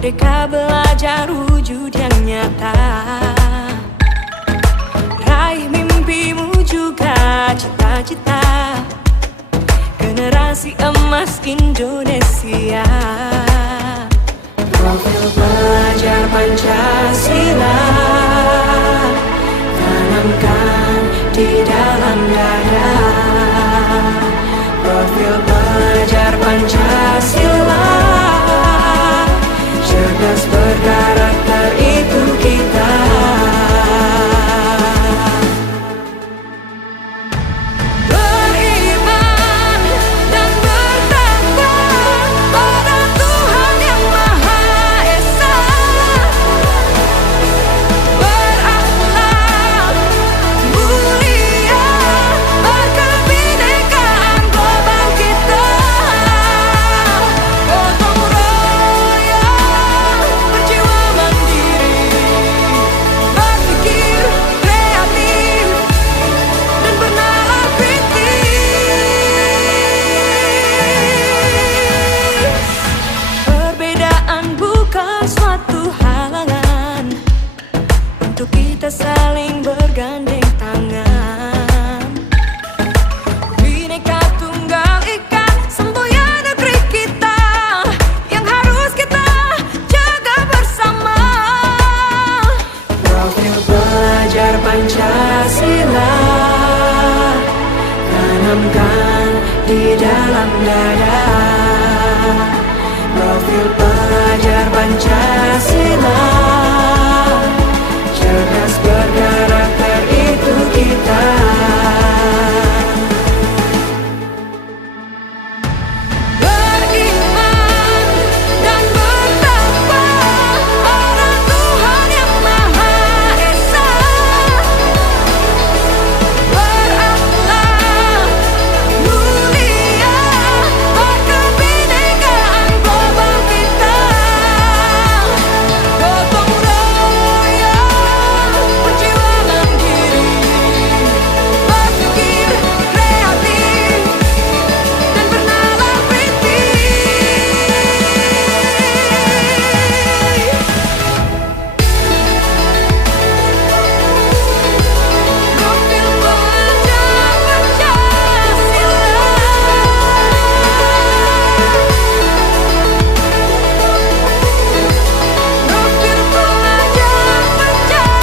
Merdeka belajar wujud yang nyata. Raih mimpimu juga cita-cita. Generasi emas Indonesia. Profil pelajar Pancasila tanamkan di dalam dada. Profil pelajar Pancasila, cerdas berkarakter itu kita. Beriman dan bertakwa pada Tuhan yang Maha Esa. Berakhlak mulia, berkebinekaan global kita. Gotong royong, berjiwa mandiri, berpikir kreatif dan bernalar kritis. Perbedaan bukan suatu halangan untuk kita saling bergandeng tangan. Bhinneka Tunggal Ika, semboyan negeri kita yang harus kita jaga bersama. Profil pelajar Pancasila tanamkan di dalam dada. Profil pelajar Pancasila, cerdas berkarakter itu kita. Beriman dan bertakwa pada Tuhan yang Maha Esa. Berakhlak mulia, berkebinekaan global kita. Gotong royong, berjiwa mandiri, berpikir kreatif dan bernalar kritis. Profil pelajar Pancasila. Profil pelajar Pancasila.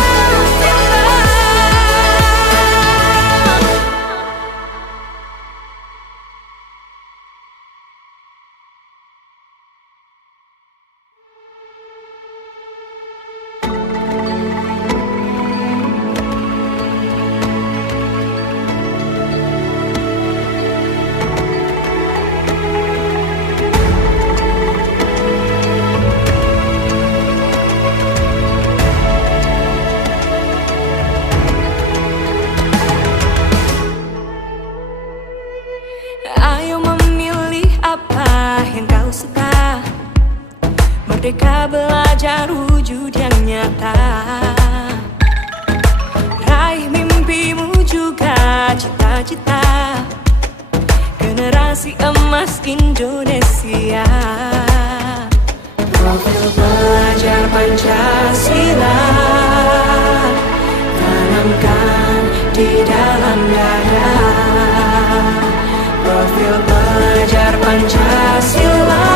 Ayo memilih apa yang kau suka. Merdeka belajar wujud yang nyata. Raih mimpimu juga cita-cita. Generasi emas Indonesia. Profil pelajar Pancasila tanamkan di dalam dada. Profil pelajar Pancasila,